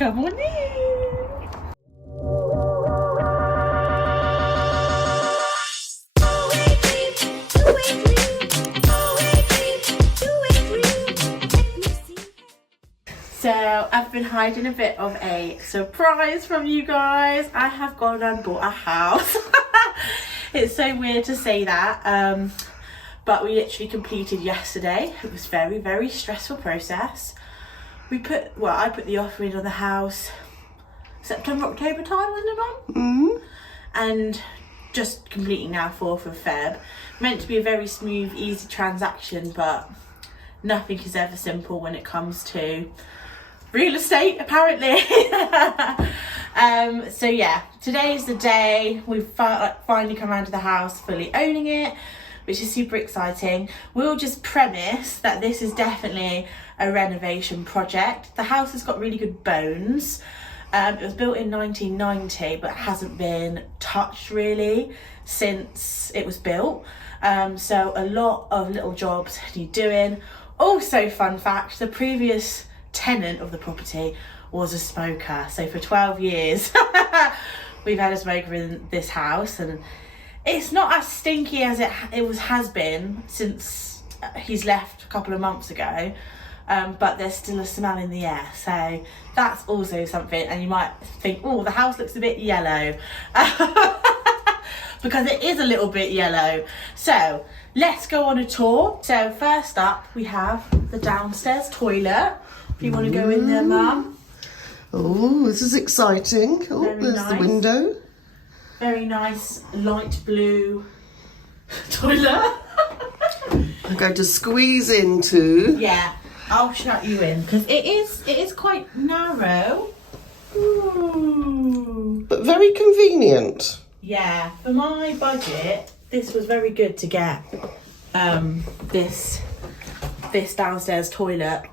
Come on in. So I've been hiding a bit of a surprise from you guys. I have gone and bought a house. It's so weird to say that, but we literally completed yesterday. It was very, very stressful process. I put the offer in on the house September, October time, wasn't it, Mum? Mm-hmm. And just completing now 4th of Feb. Meant to be a very smooth, easy transaction, but nothing is ever simple when it comes to real estate, apparently. So yeah, today's the day. We've finally come around to the house, fully owning it, which is super exciting. We'll just premise that this is definitely a renovation project. The house has got really good bones. It was built in 1990, but hasn't been touched really since it was built. So a lot of little jobs need doing. Also, fun fact, the previous tenant of the property was a smoker. So for 12 years, we've had a smoker in this house, and it's not as stinky as it has been since he's left a couple of months ago. But there's still a smell in the air, so that's also something. And you might think, oh, the house looks a bit yellow. Because it is a little bit yellow. So let's go on a tour. So first up, we have the downstairs toilet. If you want to go in there, Mum. Oh, this is exciting. Oh, Very there's nice. the window. Very nice light blue toilet. I'm going to squeeze into. Yeah, I'll shut you in because it is quite narrow. Ooh. But very convenient. Yeah, for my budget, this was very good to get this downstairs toilet.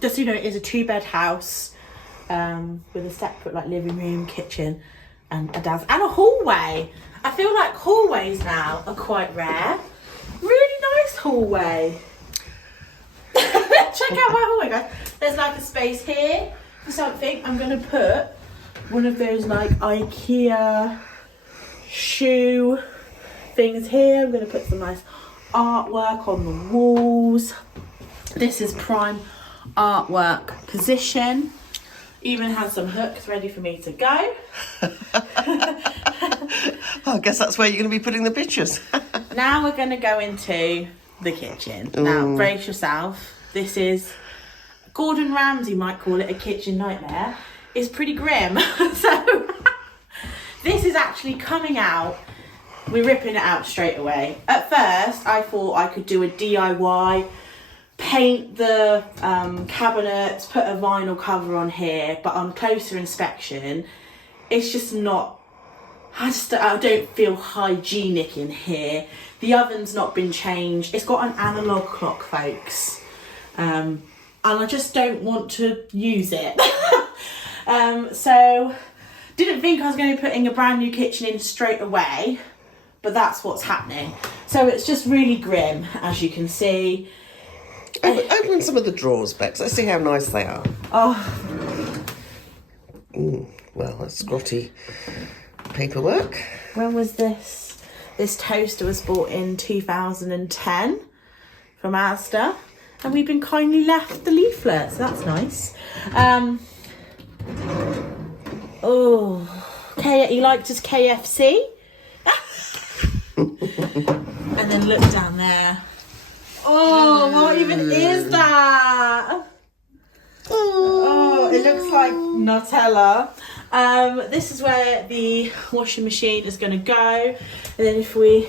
Just so you know, it is a 2-bed house with a separate living room, kitchen, and a hallway. I feel like hallways now are quite rare. Really nice hallway. Check out my hallway, guys. There's a space here for something. I'm gonna put one of those IKEA shoe things here. I'm going to put some nice artwork on the walls. This is prime artwork position. Even has some hooks ready for me to go. I guess that's where you're going to be putting the pictures. Now we're going to go into the kitchen. Now brace yourself. This is, Gordon Ramsay might call it a kitchen nightmare. It's pretty grim. So this is actually coming out. We're ripping it out straight away. At first, I thought I could do a DIY, paint the cabinets, put a vinyl cover on here, but on closer inspection, it's just not, I don't feel hygienic in here. The oven's not been changed. It's got an analog clock, folks. And I just don't want to use it. So didn't think I was going to be putting a brand new kitchen in straight away, but that's what's happening. So it's just really grim, as you can see. Open some of the drawers, Bex. Let's see how nice they are. Oh. Well, that's grotty paperwork. When was this? This toaster was bought in 2010 from Asda, and we've been kindly left the leaflet, so that's nice. He liked his KFC. And then look down there. Oh, what even is that? Oh, it looks like Nutella. This is where the washing machine is going to go. And then if we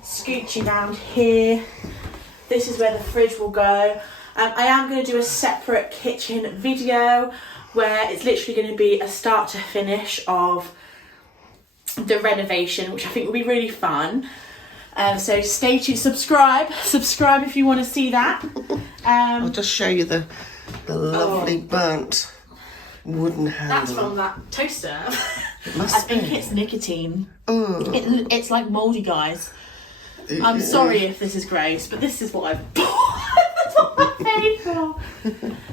scooch you down here, this is where the fridge will go. I am going to do a separate kitchen video where it's literally going to be a start to finish of the renovation, which I think will be really fun. So stay tuned, subscribe if you want to see that. I'll just show you the lovely burnt wooden handle. That's from that toaster. It must I think it's nicotine. Oh. It's like mouldy, guys. I'm sorry if this is gross, but this is what I've bought. Paid for.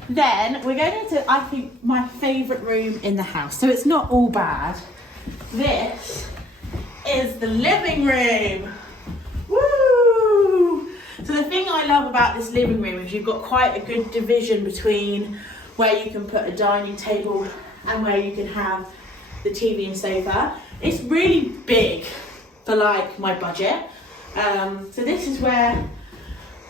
Then we're going into, I think, my favourite room in the house. So it's not all bad. This is the living room. Woo! So the thing I love about this living room is you've got quite a good division between where you can put a dining table and where you can have the TV and sofa. It's really big for like my budget. So this is where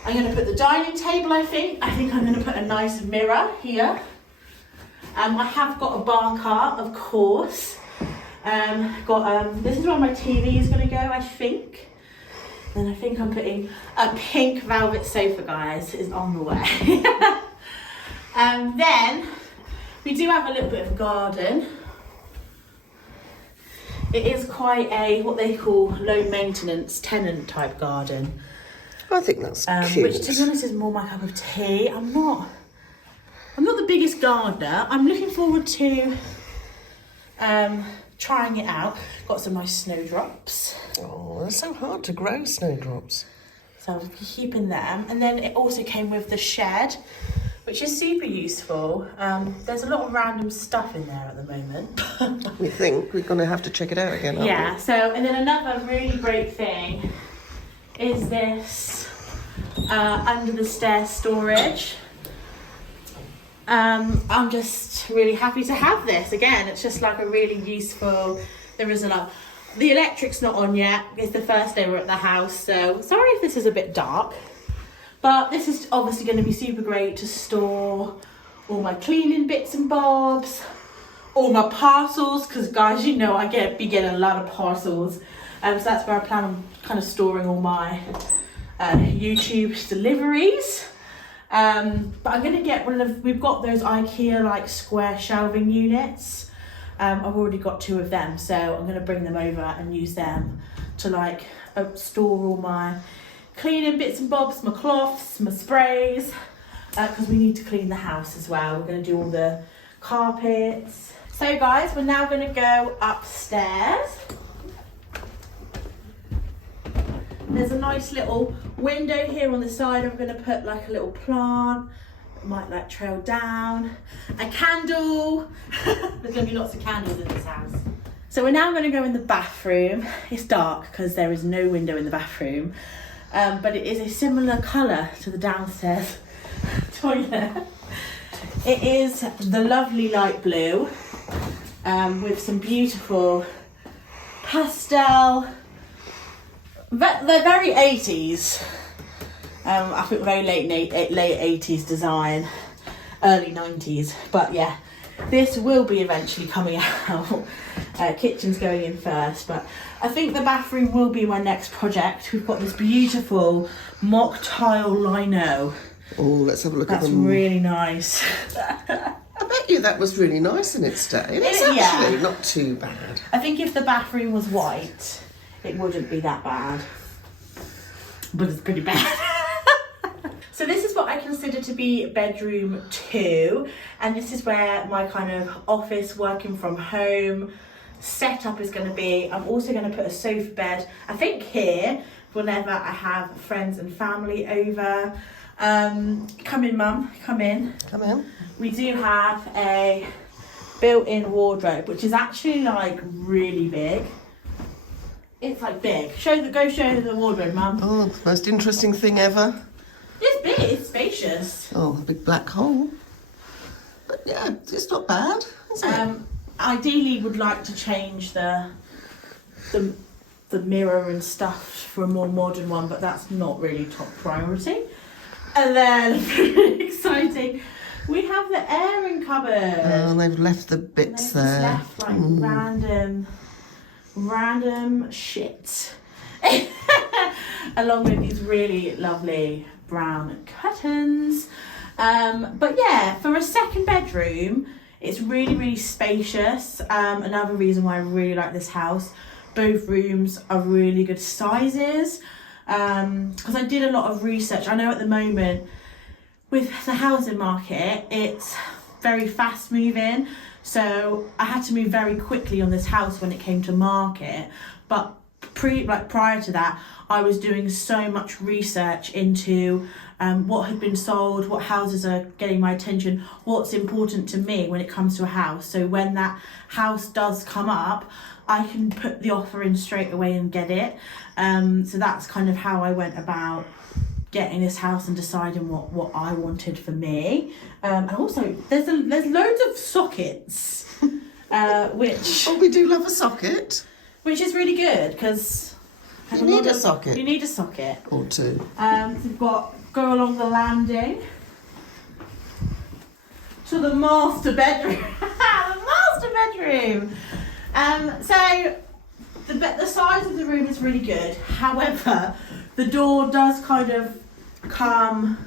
I'm going to put the dining table, I think. I think I'm going to put a nice mirror here. I have got a bar cart, of course. This is where my TV is going to go, I think. And I think I'm putting a pink velvet sofa, guys, is on the way. Then we do have a little bit of garden. It is quite a, what they call low maintenance tenant type garden. I think that's cute. Which, to be honest, is more my cup of tea. I'm not the biggest gardener. I'm looking forward to trying it out. Got some nice snowdrops. Oh, they're so hard to grow, snowdrops. So I'll be keeping them. And then it also came with the shed, which is super useful. There's a lot of random stuff in there at the moment. We think we're going to have to check it out again, aren't Yeah, so, and then another really great thing is this under the stairs storage. I'm just really happy to have this. Again, it's just like a really useful, there is a lot. The electric's not on yet. It's the first day we're at the house, so sorry if this is a bit dark. But this is obviously going to be super great to store all my cleaning bits and bobs, all my parcels, because guys, you know I be getting a lot of parcels. So that's where I plan on kind of storing all my YouTube deliveries. But I'm going to get we've got those IKEA like square shelving units. I've already got 2 of them, so I'm going to bring them over and use them to like store all my cleaning bits and bobs, my cloths, my sprays, because we need to clean the house as well. We're going to do all the carpets. So guys, we're now going to go upstairs. There's a nice little window here on the side. I'm going to put like a little plant that might like trail down. A candle. There's going to be lots of candles in this house. So we're now going to go in the bathroom. It's dark because there is no window in the bathroom. But it is a similar colour to the downstairs toilet. It is the lovely light blue with some beautiful pastel. They're very 80s. I think very late 80s design, early 90s. But yeah, this will be eventually coming out. Kitchen's going in first, but I think the bathroom will be my next project. We've got this beautiful mock tile lino. Oh, let's have a look at them. That's really nice. I bet you that was really nice in its day. It's actually not too bad. I think if the bathroom was white, it wouldn't be that bad. But it's pretty bad. So this is what I consider to be bedroom 2. And this is where my kind of office working from home setup is going to be. I'm also going to put a sofa bed, I think here, whenever I have friends and family over. Come in, Mum, come in. Come in. We do have a built-in wardrobe, which is actually like really big. It's like big. Go show the wardrobe, Mum. Oh, the most interesting thing ever. It's big, it's spacious. Oh, a big black hole. But yeah, it's not bad, is it? Ideally would like to change the mirror and stuff for a more modern one, but that's not really top priority. And then, really exciting, we have the airing cupboard. Oh, they've left the bits there. Left like random shit. Along with these really lovely brown curtains. But yeah, for a second bedroom, it's really, really spacious. Another reason why I really like this house. Both rooms are really good sizes. Because I did a lot of research. I know at the moment with the housing market, it's very fast moving. So I had to move very quickly on this house when it came to market. But prior to that, I was doing so much research into what had been sold, what houses are getting my attention, what's important to me when it comes to a house. So when that house does come up, I can put the offer in straight away and get it. So that's kind of how I went about getting this house and deciding what I wanted for me. And also, there's loads of sockets, which... Oh, we do love a socket. Which is really good, because... You need a socket. You need a socket. Or two. So we've got go along the landing to the master bedroom. The master bedroom. So the size of the room is really good. However, the door does kind of come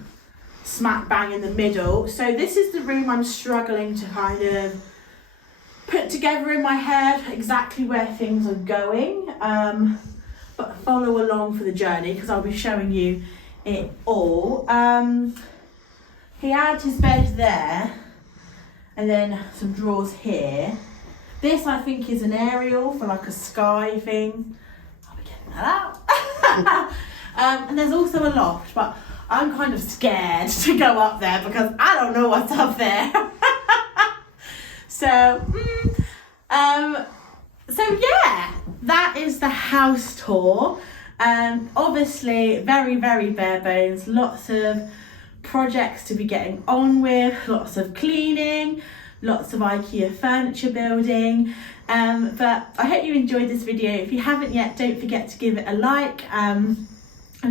smack bang in the middle. So this is the room I'm struggling to kind of put together in my head exactly where things are going. But follow along for the journey, because I'll be showing you it all. He had his bed there, and then some drawers here. This, I think, is an aerial for like a sky thing. I'll be getting that out. And there's also a loft, but I'm kind of scared to go up there because I don't know what's up there. So yeah, that is the house tour. Obviously very, very bare bones, lots of projects to be getting on with, lots of cleaning, lots of IKEA furniture building. But I hope you enjoyed this video. If you haven't yet, don't forget to give it a like. I'm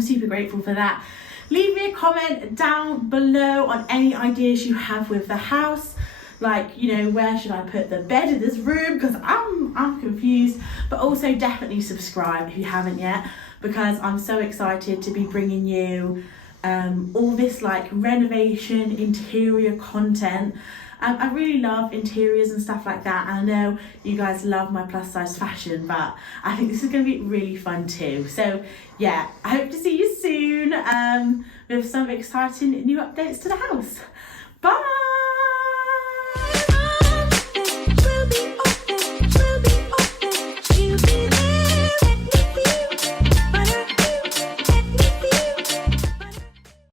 super grateful for that. Leave me a comment down below on any ideas you have with the house. Like, you know, where should I put the bed in this room? Because I'm confused. But also definitely subscribe if you haven't yet, because I'm so excited to be bringing you all this like renovation interior content. I really love interiors and stuff like that. I know you guys love my plus size fashion, but I think this is going to be really fun too. So yeah, I hope to see you soon with some exciting new updates to the house. Bye!